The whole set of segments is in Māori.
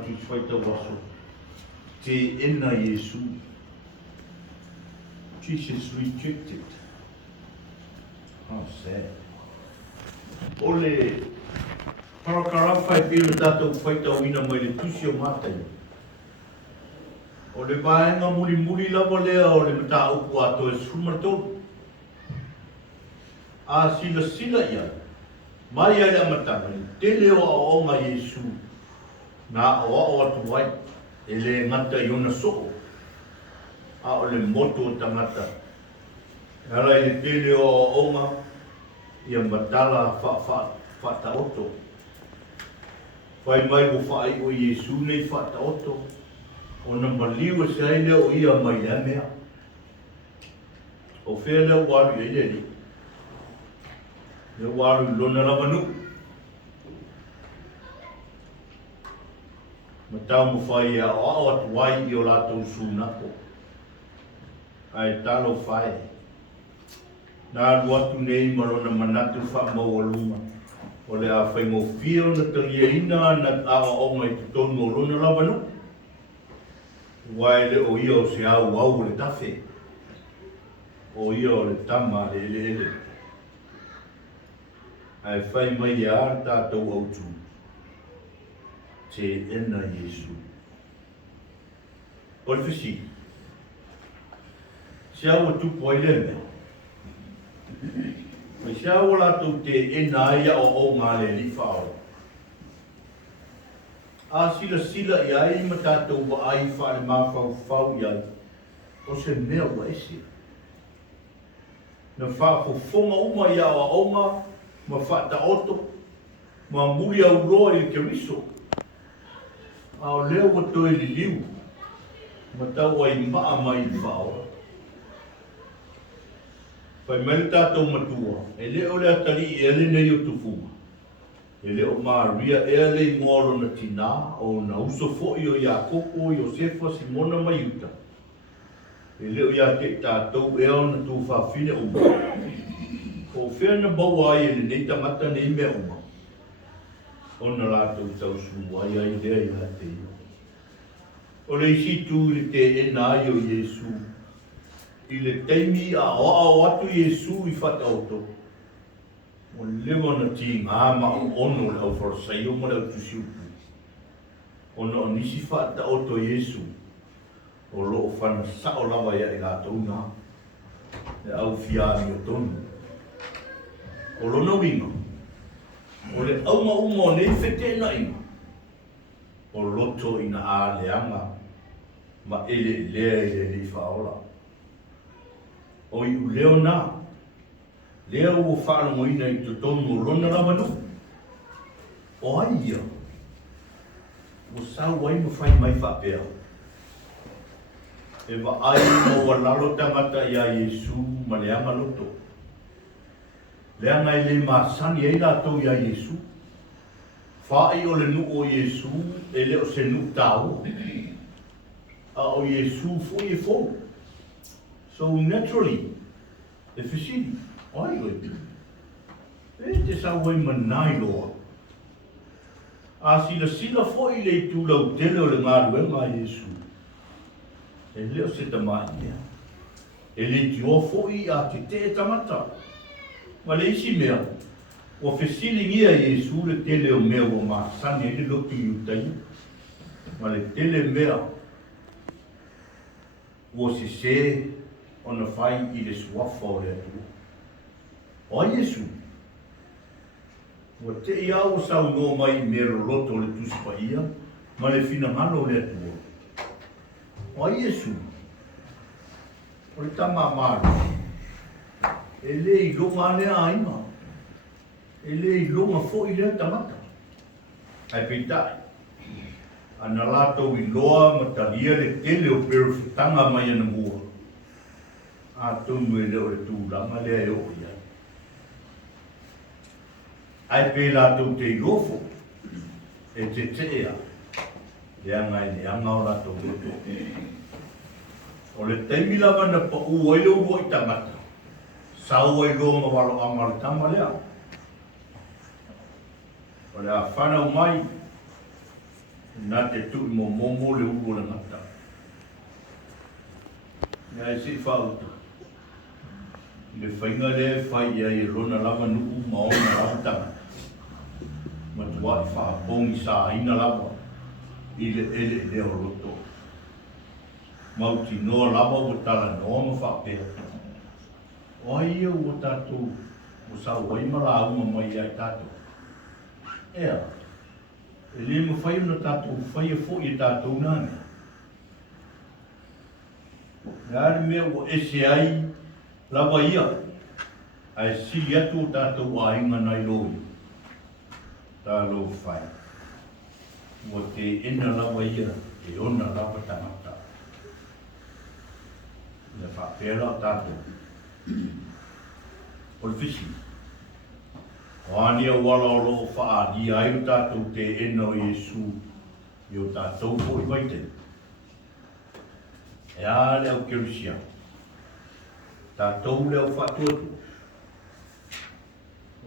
Feita waso te ena Yesu. Jesus rejected. How sad. Ole parakarafa e pila tātou feita wina mai le tusi o mātai. O le vaenga muri lava lea o le mata upu ato e sumartonu. A sila ia. Mai ai a matanga ni tele o aonga Yesu. Nā o atu wai, e le ngata i ona soko, a o le moto o tangata. Hala i le tele o onga, ia matala whata oto. Whai mai o whai o Yesu nei whata oto, o na maliwa se aile o ia mai lea mea. O whea leo waru i ele. Leo waru lona lavanu. Matau mo whai a o atu wai i o latou sūnako. Ai talo whai. Nā luatu nei marona manatu wha mau aluma. O le a whai mo whio na tangia ina na awa o mai tutonu o lona lavanu. Wai le o ia o se au au le tafe. O ia o le tama le ele. Ai whai mai a tātou autu. Te ena Yesu. O le whisi. Se au tupu ai le mea. Mai se au latou te ena ia o ngā le li whao. A sila i ai ma tātou wa ai whaare mawhau i ai. O se mea wa esi. Na whaafofonga uma ia o onga, ma whaata oto, ma muri au roa i ke riso. Ao leo wa toi li liu, ma tau ai maa mai i whao. Whai mele tātou matua, e leo le atari i ele nei o tufuma. E leo Maria e ale i ngoro na tina, o na uso fo i o Iakoko i o Sefa Simona Maiuta. E leo ia te tātou e au na tū whawhine uma. O whea na baua ai e le nei tamata nei mea uma. O na lātou tau suai ai lea i hate ia. O le isi tū le te ena ai o Yesu. I le teimi a oa o atu Yesu i whata oto. O lewa na ti ngā ma o ono le au wharasai o mara utu siupu. O na nisi whata oto Yesu. O loo whana sao lawa ia i lātou nā. Le au whiari o tonu. O lona winga. O le auma o nei whete na ima. O loto ina a leanga. Ma ele lea i le li whaola. O i u leo nā. Lea o whaanongo ina i tutonu o lona ravanu. O ai ia. O sau wai mo whai mai whapea. E wa ai mo wa lalo tangata i a Yesu ma leanga loto. Leanga i le masani e lato i a Yesu. Whaai o le nu o Yesu e le o se nu tau. A o Yesu fu i fo. So naturally, e whisiri, ai oi. E te sa wai manai loa. A sila fo i le tūlau tele o le ngaruenga a Yesu. E leo se tamai mea. E le tio fo i a te tamata. Ma le isi mea, o whesili ngia Yesu le tele o mea o maasani e le lotu i utai. Ma le tele mea, o se o na whai i le suafa o le atua. O Yesu, o te ia o sau no mai mero loto le tuspa ia, ma le finangano o le atua. O Yesu, o le tama maru, e le i longa lea aima, e le i longa fo i lea tamata. Ai peitai, ana lato i loa mataria le tele o perufitanga mai ana mua. A tonu e leo le tūranga lea e o ia. Ai pe lato te ilofo, e te tea, lea ngai le anga o lato loto. O le teimi lava na pa ua i leo i tangata. Sau ai loa mawalo amaritama lea. O le a whanau mai, Nā te tui mo momo le uko le ngata. Ia e si whauta. Le whainga le whai ia i rona lava nuku maona rautanga. Matua i whaapongi sa ina lava. I le ele leo roto. Mauti noa lava o tala noa ma whapea. O ia o tātou. O sa waima la uma mai ai tātou. Ea. E le ma whai una tātou whai e fo i tātou nāne. Nāre mea o ese ai lava ia. Ai sili atu o tātou a inga nai loi. Tā lo whai. O te ena lava ia, e ona lava tangata. Le whapera tātou. O le whisi. O ania wala o loo whaadi ai o tātou te ena o Iesu i o tātou po i waite. E a leo kerusia. Tātou leo whatuatu.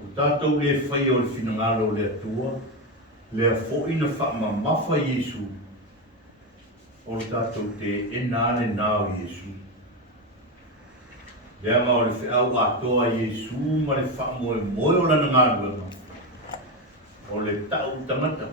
O tātou le whai o le whinangalo le atua, lea fōina whaama mawha Iesu. O tātou te ena ale nāo Iesu. Lea ma o le whiau atoa Iesu ma le wha moe moe o lana ngāruanga. O le tau tangata.